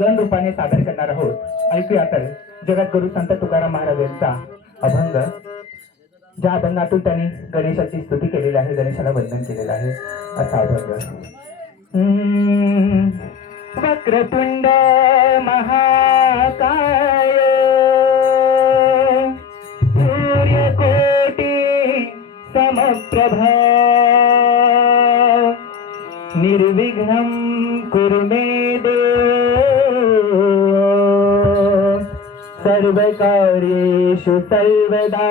गण रूपाने सादर करणार आहोत. ऐकूया तर जगद्गुरु संत तुकाराम महाराज यांचा अभंग. ज्या अभंगातून त्यांनी गणेशाची स्तुती केलेली आहे गणेशाला वंदन केलेलं आहे असा अभंग. वक्रतुंड महाकाय. सूर्यकोटी समप्रभा. निर्विघ्नं कुरु मे देव. सर्व सर्वकार्येषु सर्वदा।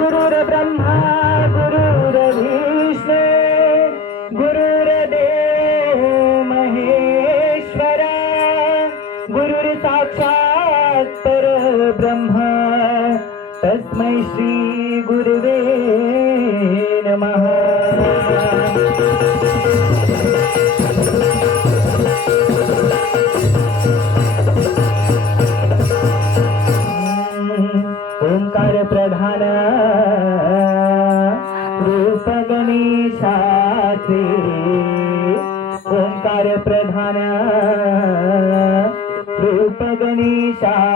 गुरुर्ब्रह्मा गुरुर्विष्णु गुरुर्देव महेश्वरा। गुरुर्साक्षात् परब्रह्म तस्मै श्री गुरुवे प्रधान रूप गणेशाचे ओंकार प्रधान रूप गणेशा